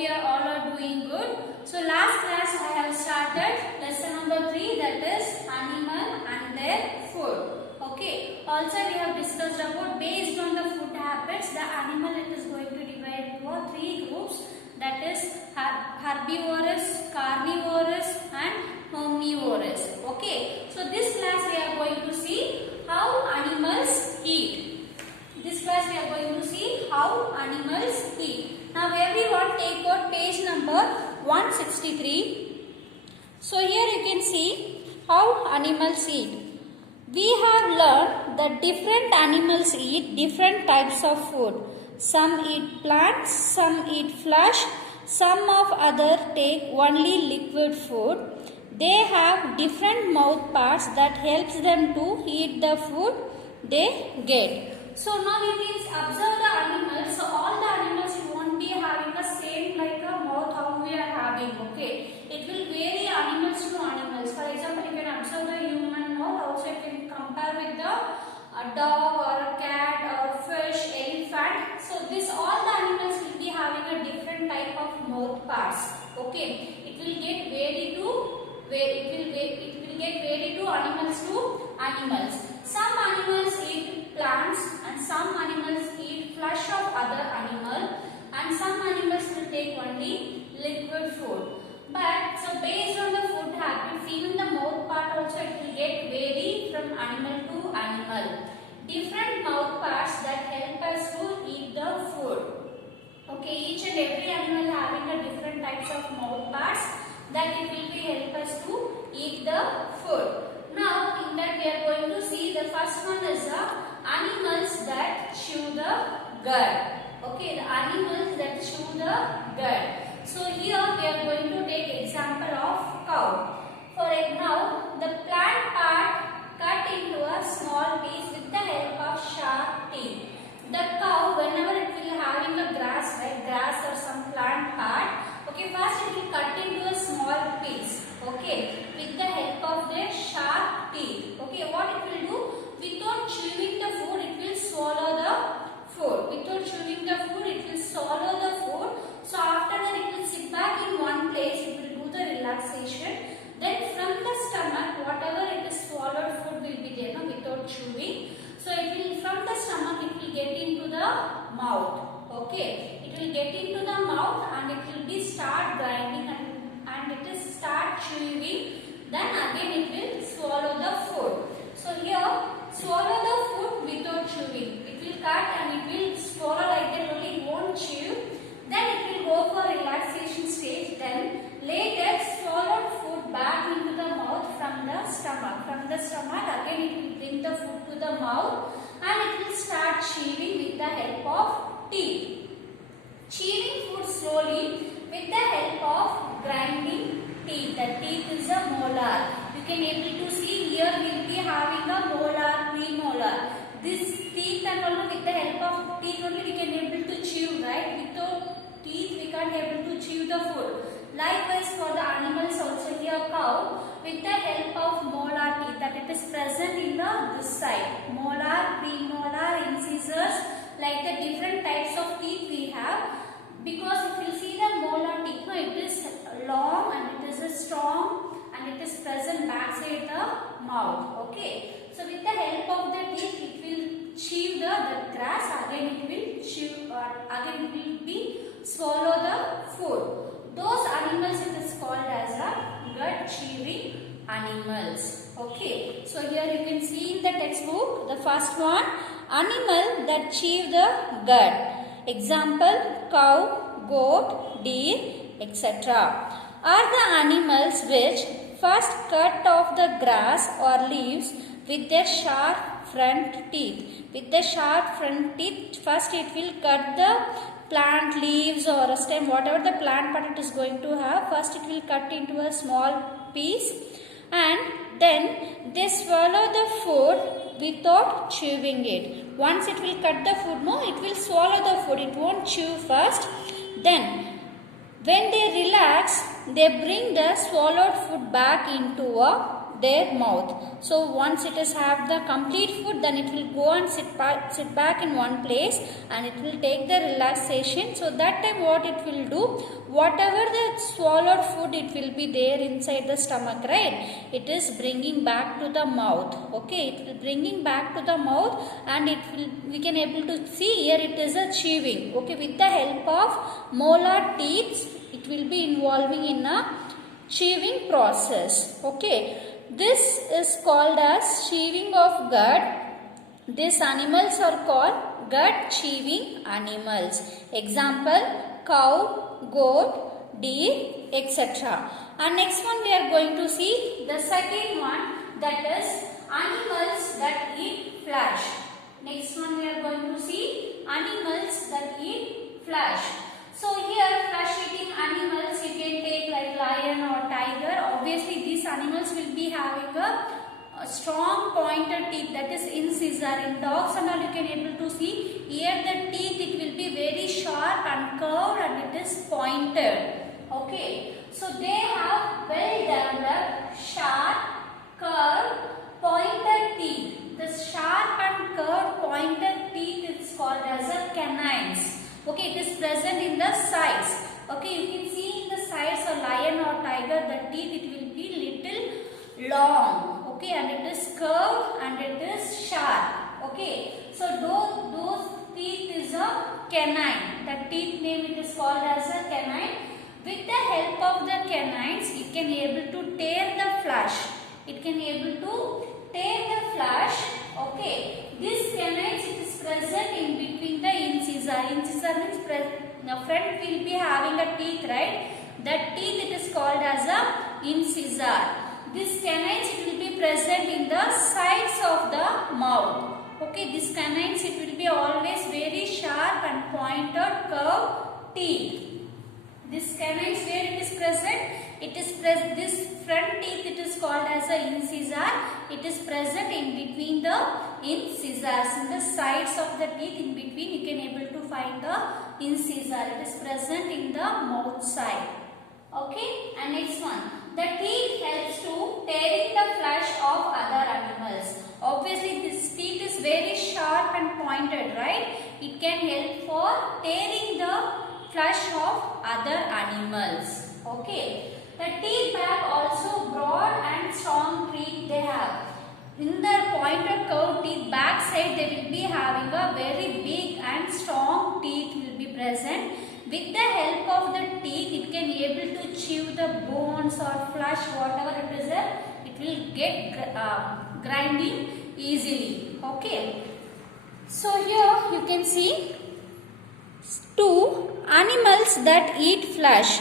you all are doing good. So last class I have started lesson number 3, that is animal and their food. Okay. Also we have discussed about based on the food habits, the animal it is going to divide into 3 groups, that is herbivorous, carnivorous and omnivorous. Okay. So this class we are going to see how animals eat. This class we are going to see how animals eat. Now everyone take out page number 163. So here you can see how animals eat. We have learned that different animals eat different types of food. Some eat plants, some eat flesh, some of other take only liquid food. They have different mouth parts that helps them to eat the food they get. So now you can observe the animals. So all the animals you won't be having the same like a mouth how we are having. Okay, it will vary animals to animals. For example, you can observe the human mouth. Also you can compare with the dog or a cat or a fish, elephant. So this all the animals will be having a different type of mouth parts. Okay, it will get varied to animals to animals. Some animals eat plants and some animals eat flesh of other animal, and some animals will take only liquid food. But so based on the food habits, even the mouth part also it will get vary from animal to animal. Different mouth parts that help us to eat the food. Okay, each and every animal having a different types of mouth parts that it will be help us to eat the food. Now in that we are going to see the first one is the animals that chew the cud. Okay, the animals that chew the cud. So here we are going to take example of cow. For now the plant part cut into a small piece with the help of sharp teeth. The cow whenever it will having a grass, right, grass or some plant part, okay, first it will cut into a small piece, okay, with the help of their sharp teeth. Okay, what it will do, without chewing the food it will swallow the food. Without chewing the food it will swallow the food. So after that it will sit back in one place, it will do the relaxation. Then from the stomach whatever it is swallowed food will be there, no, without chewing. So it will from the stomach it will get into the mouth. Okay, it will get into the mouth and it will be start grinding and it is start chewing. Then again it will swallow the food. So here swallow the food without chewing. It will cut and it will swallow like that only, it won't chew. Then it will go for relaxation stage. Then later swallowed food back into the mouth from the stomach. From the stomach again it will bring the food to the mouth and it will start chewing with the help of teeth. Chewing food slowly with the help of grinding teeth. The teeth is a molar. You can able to see here we will be having a molar, premolar. This teeth and all with the help of teeth only we can able to chew, right? Without teeth we can't able to chew the food. Likewise for the animals also, here cow with the help of molar teeth that it is present in the this side. Molar, premolar, incisors, like the different types of teeth we have. Because if you see the molar teeth, no, it is long and it is strong and it is present backside the mouth. Okay. So with the help of the teeth it will chew the grass, again it will chew or again it will be swallow the food. Those animals it is called as a cud chewing animals. Okay. So here you can see in the textbook the first one, animal that chew the cud. Example, cow, goat, deer, etc. are the animals which first cut off the grass or leaves with their sharp front teeth. With the sharp front teeth, first it will cut the plant leaves or a stem, whatever the plant part it is going to have, first it will cut into a small piece and then they swallow the food without chewing it. Once it will cut the food, no, it will swallow the food, it won't chew first. Then when they relax, they bring the swallowed food back into a their mouth. So once it has have the complete food, then it will go and sit back in one place and it will take the relaxation. So that time what it will do, whatever the swallowed food, it will be there inside the stomach, right? It is bringing back to the mouth. Okay, it will bringing back to the mouth, and it will, we can able to see here it is a chewing. Okay, with the help of molar teeth, it will be involving in a chewing process. Okay, this is called as chewing of gut. These animals are called gut chewing animals. Example, cow, goat, deer, etc. And next one we are going to see the second one, that is animals that eat flesh. Next one we are going to see animals that eat flesh. So here flesh eating animals you can take like lion or tiger. Obviously these animals will be having a strong pointed teeth, that is incisor. In dogs and all you can able to see here the teeth, it will be very sharp and curved and it is pointed. Okay, so they have well developed sharp, curved, pointed teeth. The sharp and curved pointed teeth is called as a canines. Okay, it is present in the sides. Okay, you can see in the sides of lion or tiger, the teeth, it will be little long. Okay, and it is curved and it is sharp. Okay, so those teeth is a canine. The teeth name it is called as a canine. With the help of the canines, it can able to tear the flesh. It can able to tear the flesh. Okay, this canines, it is present in between the incisor. Incisor means the front will be having a teeth, right? That teeth it is called as a incisor. This canines, it will be present in the sides of the mouth. Okay, this canines, it will be always very sharp and pointed curved teeth. This canines, where it is present? It is this front teeth, it is called as a incisor. It is present in between the incisors. In the sides of the teeth, in between you can able to find the incisor. It is present in the mouth side. Okay, and next one. The teeth helps to tearing the flesh of other animals. Obviously this teeth is very sharp and pointed, right? It can help for tearing the flesh of other animals. Okay. The teeth back also broad and strong teeth they have. In the pointed curved teeth back side, they will be having a very big and strong teeth will be present. With the help of the teeth, it can able to chew the bones or flesh, whatever it is there, it will get grinding easily. Okay. So here you can see two animals that eat flesh.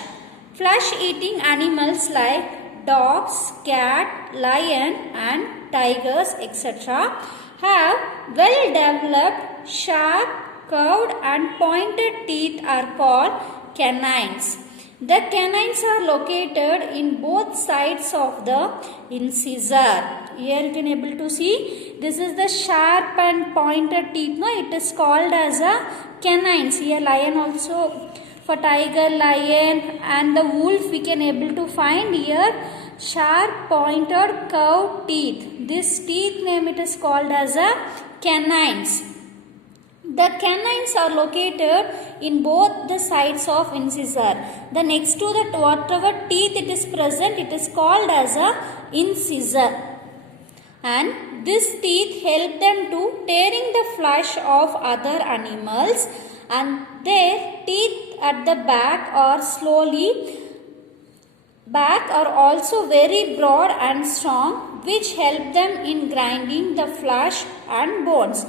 Flesh eating animals like dogs, cat, lion and tigers etc. have well developed, sharp, curved and pointed teeth are called canines. The canines are located in both sides of the incisor. Here you can able to see this is the sharp and pointed teeth. No, it is called as a canines. Here lion also, for tiger, lion and the wolf we can able to find here sharp pointed curved teeth. This teeth name it is called as a canines. The canines are located in both the sides of incisor. The next to that whatever teeth it is present, it is called as a incisor. And this teeth help them to tearing the flesh of other animals, and their teeth at the back are also very broad and strong, which help them in grinding the flesh and bones.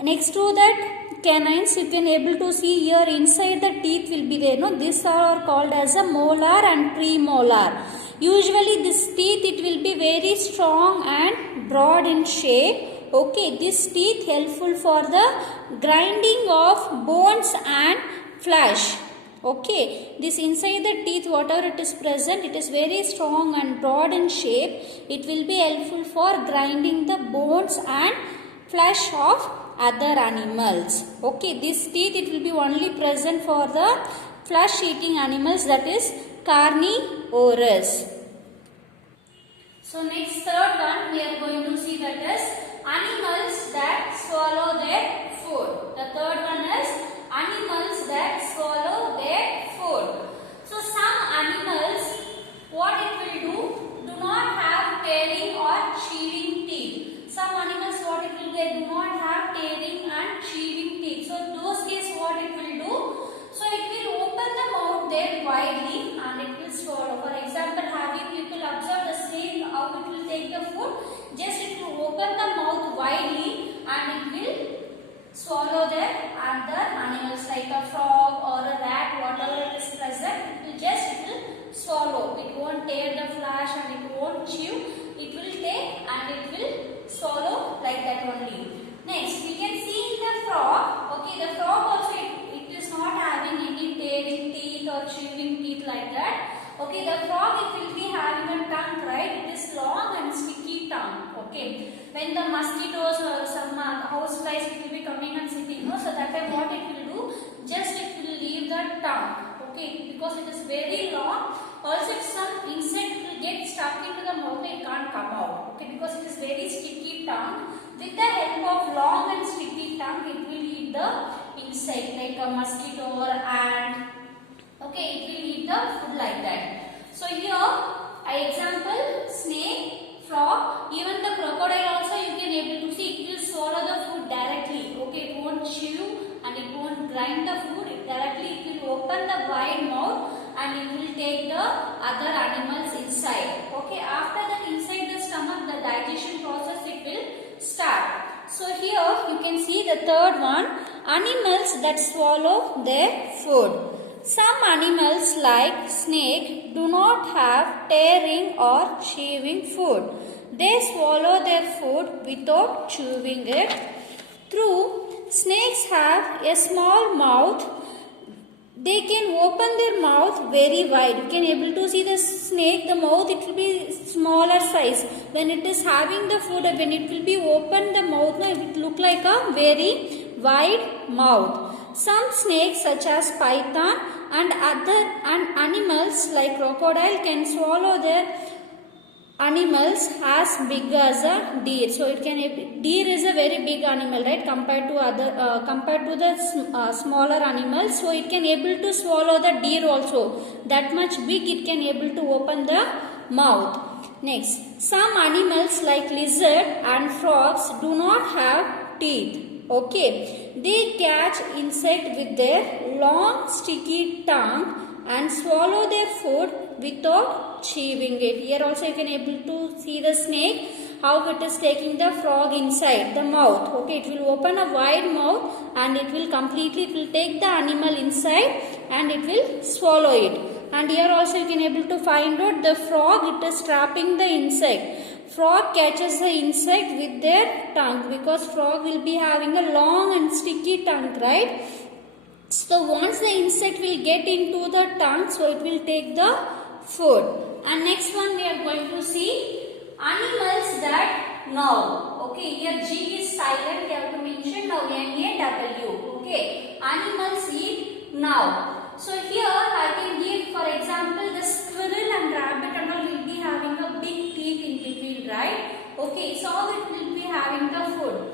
Next to that canines you can able to see here inside the teeth will be there. No, these are called as a molar and premolar. Usually this teeth it will be very strong and broad in shape. Okay, this teeth helpful for the grinding of bones and flesh. Okay, this inside the teeth whatever it is present, it is very strong and broad in shape. It will be helpful for grinding the bones and flesh of other animals. Okay, this teeth it will be only present for the flesh eating animals, that is carnivorous. So next third one we are going to see, that is animals that swallow their food. The third one is animals that swallow their food. So some animals, what it will do not have tearing or chewing teeth. Some animals, what it will do, they do not have tearing and chewing teeth. So in those cases, what it will do? So it will open the mouth there widely and it will swallow. For example, having people observe the snake, how it will take the food. Just it will open the mouth widely and it will swallow the other animals like a frog or a rat, whatever it is present. It will swallow. It won't tear the flesh and it won't chew. It will take and it will swallow like that only. Next, we can see in the frog. Okay, the frog also it is not having any tearing teeth or chewing teeth like that. Okay, the frog it will be having a tongue, right? It is long and sticky tongue. Okay, when the mosquitoes or some house flies it will be coming and sitting, no? So that time what it will do? Just it will leave the tongue. Okay, because it is very long. Also, if some insect will get stuck into the mouth, it can't come out. Okay, because it is very sticky tongue. With the help of long and sticky tongue, it will eat the insect like a mosquito or ant. Okay, it will eat the food like that. So here, example, snake, frog, even the crocodile also you can able to see it will swallow the food directly. Okay, it won't chew and it won't grind the food. Directly it will open the wide mouth and it will take the other animals inside. Okay, after that inside the stomach the digestion process it will start. So here you can see the third one, animals that swallow their food. Some animals like snake do not have tearing or chewing food. They swallow their food without chewing it. True, snakes have a small mouth. They can open their mouth very wide. You can able to see the snake, the mouth it will be smaller size. When it is having the food, when it will be open the mouth, it will look like a very wide mouth. Some snakes such as python and other animals like crocodile can swallow their animals as big as a deer. So it can, deer is a very big animal, right, compared to other compared to the smaller animals. So it can able to swallow the deer also. That much big it can able to open the mouth. Next, some animals like lizard and frogs do not have teeth. Okay, they catch insect with their long sticky tongue and swallow their food without chewing it. Here also you can able to see the snake, how it is taking the frog inside the mouth. Okay, it will open a wide mouth and it will completely, it will take the animal inside and it will swallow it. And here also you can able to find out the frog, it is trapping the insect. Frog catches the insect with their tongue because frog will be having a long and sticky tongue, right? So once the insect will get into the tongue, so it will take the food. And next one we are going to see animals that gnaw. Okay, here G is silent, you have to mention now N-A-W. Okay, animals eat gnaw. So here I can give, for example, the squirrel and rabbit and all will be having a big teeth in between, right? Okay, so it will be having the food.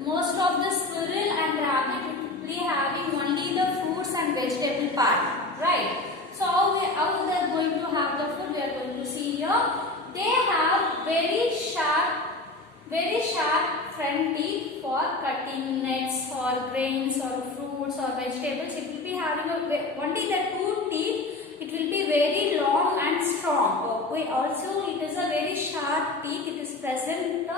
Most of the squirrel and rabbit will be having only the fruits and vegetable part, right? So how they are going to have the food? We are going to see here. They have very sharp front teeth for cutting nuts or grains or fruits or vegetables. It will be having only the two teeth. It will be very long and strong. Okay. Also, it is a very sharp teeth. It is present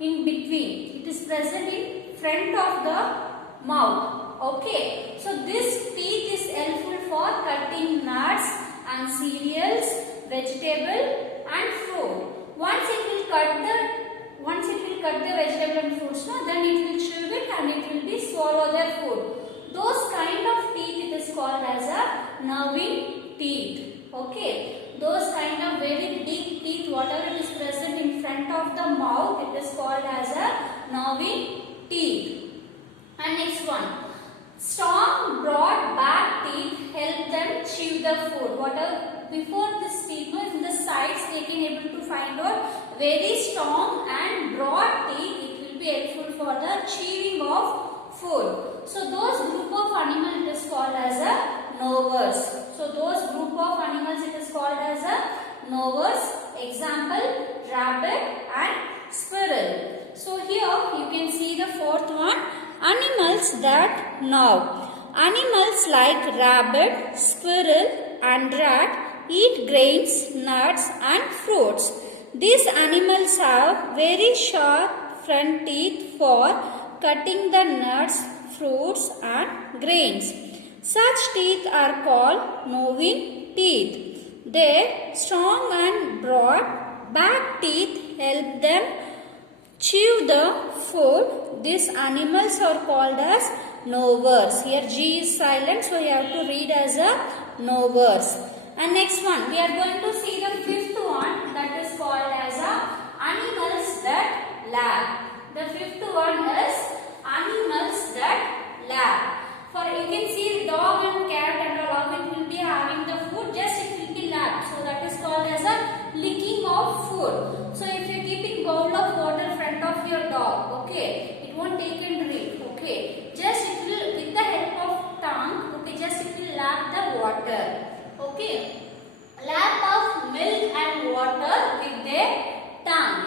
in between. It is present in front of the mouth. Okay. So this teeth is helpful for cutting nuts and cereals, vegetable and fruit. Once it will cut the vegetable and fruits, no, then it will chew it and it will be swallow their food. Those kind of teeth it is called as a gnawing teeth. Okay, those kind of very big teeth, whatever it is present in front of the mouth, it is called as a gnawing teeth. And next one, strong, broad, back teeth help them chew the food. Whatever before this people in the sides they can able to find out very strong and broad teeth. It will be helpful for the chewing of food. So those group of animals it is called as a novers. So those group of animals it is called as a novers. Example, rabbit and squirrel. So here you can see the fourth one, animals that gnaw. Animals like rabbit, squirrel and rat eat grains, nuts and fruits. These animals have very sharp front teeth for cutting the nuts, fruits and grains. Such teeth are called gnawing teeth. Their strong and broad back teeth help them chew the food. These animals are called as gnawers. Here G is silent, so you have to read as a gnawers. And next one, we are going to see the fifth one, that is called as a animals that lap. The fifth one is animals that lap. For you can see dog and cat and all, it will be having the food, just it will be lap. So that is called as a licking of food. So if you keep in bowl of water in front of your dog, okay, it won't take and drink, okay. Just it will, with the help of tongue, okay, just it will lap the water, okay. Lap of milk and water with their tongue,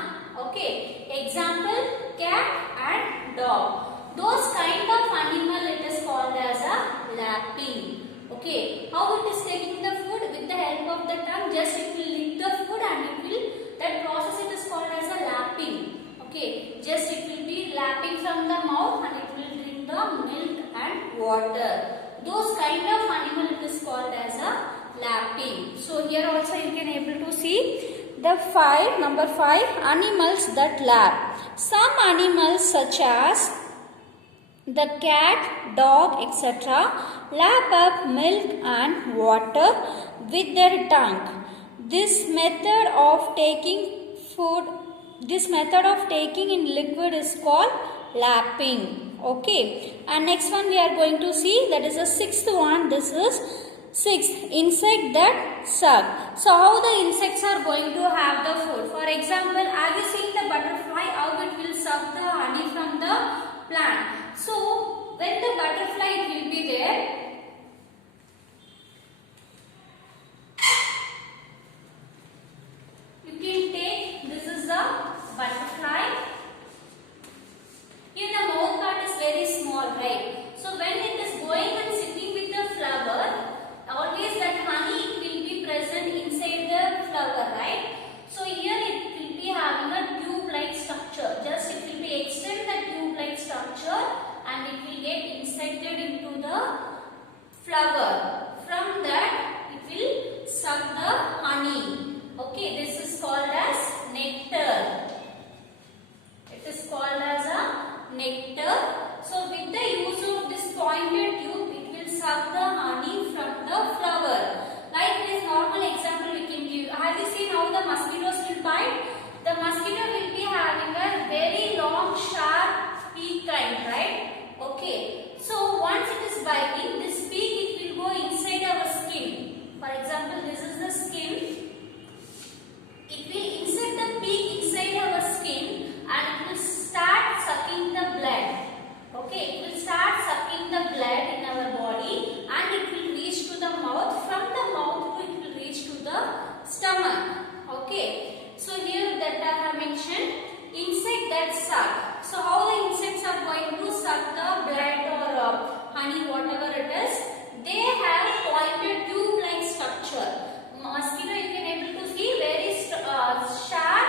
okay. Example, cat and dog. Those kind of animal it is called as a lapping, okay. How it is taking the food? With the help of the tongue, just it will lick the food and it will, that process it is called as a lapping, okay. Just it will be lapping from the mouth and it will drink the milk and water. Those kind of animal it is called as a lapping. So here also you can able to see the number 5 animals that lap. Some animals such as the cat, dog, etc. lap up milk and water with their tongue. This method of taking in liquid is called lapping. Okay. And next one we are going to see, that is the sixth one. This is sixth, insect that suck. So how the insects are going to have the food? For example, have you seen the butterfly, how it will suck the honey from the plant? So when the butterfly will be there, you can take, this is the butterfly. Here the mouth part is very small, right? So when it is going and sitting with the flower, always that honey will be present inside the flower, right? So here it will be having a tube-like structure. Just it will be extend the tube-like structure and it will get inserted into the flower. From that it will suck the honey. Okay, this is called as nectar. It is called as a nectar. So with the use of this pointed tube, it will suck the honey from the flower. Like this normal example we can give. Have you seen how the mosquitoes will bite? The mosquito will be having a very long sharp beak kind, right? Okay. So once it is biting, this beak it will go inside our skin. For example, this is the skin. It will insert the beak inside our skin and it will start sucking the blood. Okay, it will start sucking the blood in our body and it will reach to the mouth. From the mouth it will reach to the stomach. Okay, so here that I have mentioned, insect that suck. So how the insects are going to suck the blood or honey, whatever it is, they have pointed tube-like structure. Mosquito you can able to see very sharp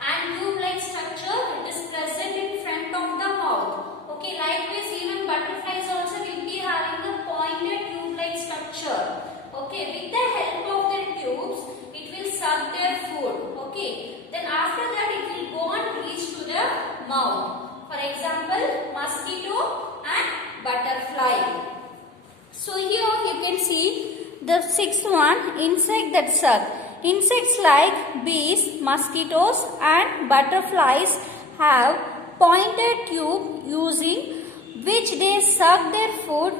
and tube-like structure. It is present in front of the mouth. Okay, likewise even butterflies also will be having a pointed tube-like structure. Okay, with the help of their tubes, it will suck their food. Okay, then after that it will go and reach to the mouth. For example, mosquito and butterfly. So here you can see the sixth one, insect that suck. Insects like bees, mosquitoes and butterflies have pointed tube using which they suck their food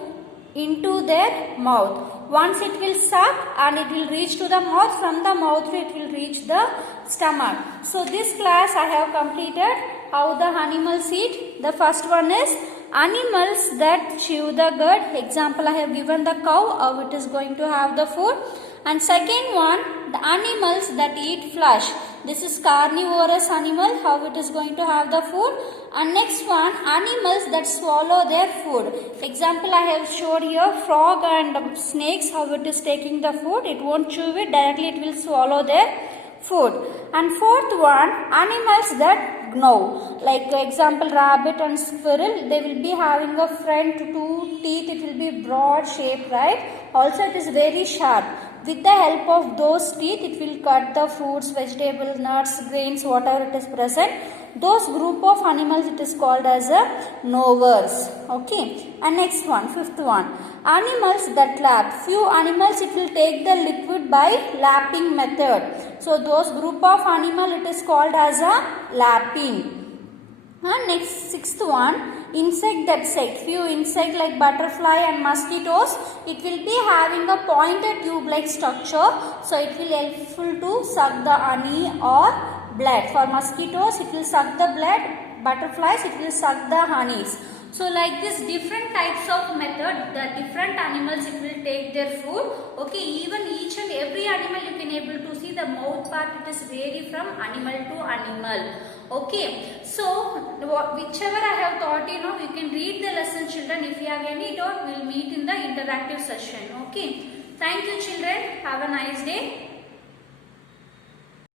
into their mouth. Once it will suck and it will reach to the mouth, from the mouth it will reach the stomach. So this class I have completed how the animals eat. The first one is animals that chew the cud. Example, I have given the cow, how it is going to have the food. And second one, the animals that eat flesh. This is carnivorous animal, how it is going to have the food. And next one, animals that swallow their food. Example, I have showed here frog and snakes, how it is taking the food. It won't chew it, directly it will swallow their food. And fourth one, animals that gnaw. Like example, rabbit and squirrel, they will be having a front two teeth, it will be broad shape, right? Also it is very sharp. With the help of those teeth, it will cut the fruits, vegetables, nuts, grains, whatever it is present. Those group of animals, it is called as a gnawers. Okay. And next one, fifth one, animals that lap. Few animals, it will take the liquid by lapping method. So those group of animal, it is called as a lapping. And next, sixth one, insect that suck. Few insect like butterfly and mosquitoes, it will be having a pointed tube-like structure. So it will helpful to suck the honey or blood. For mosquitoes, it will suck the blood. Butterflies, it will suck the honeys. So like this, different types of method, the different animals, it will take their food. Okay, even each and every animal you can able to see the mouth part, it is vary from animal to animal. Okay, so whichever I have taught you know, you can read the lesson, children. If you have any doubt, we will meet in the interactive session. Okay, thank you children. Have a nice day.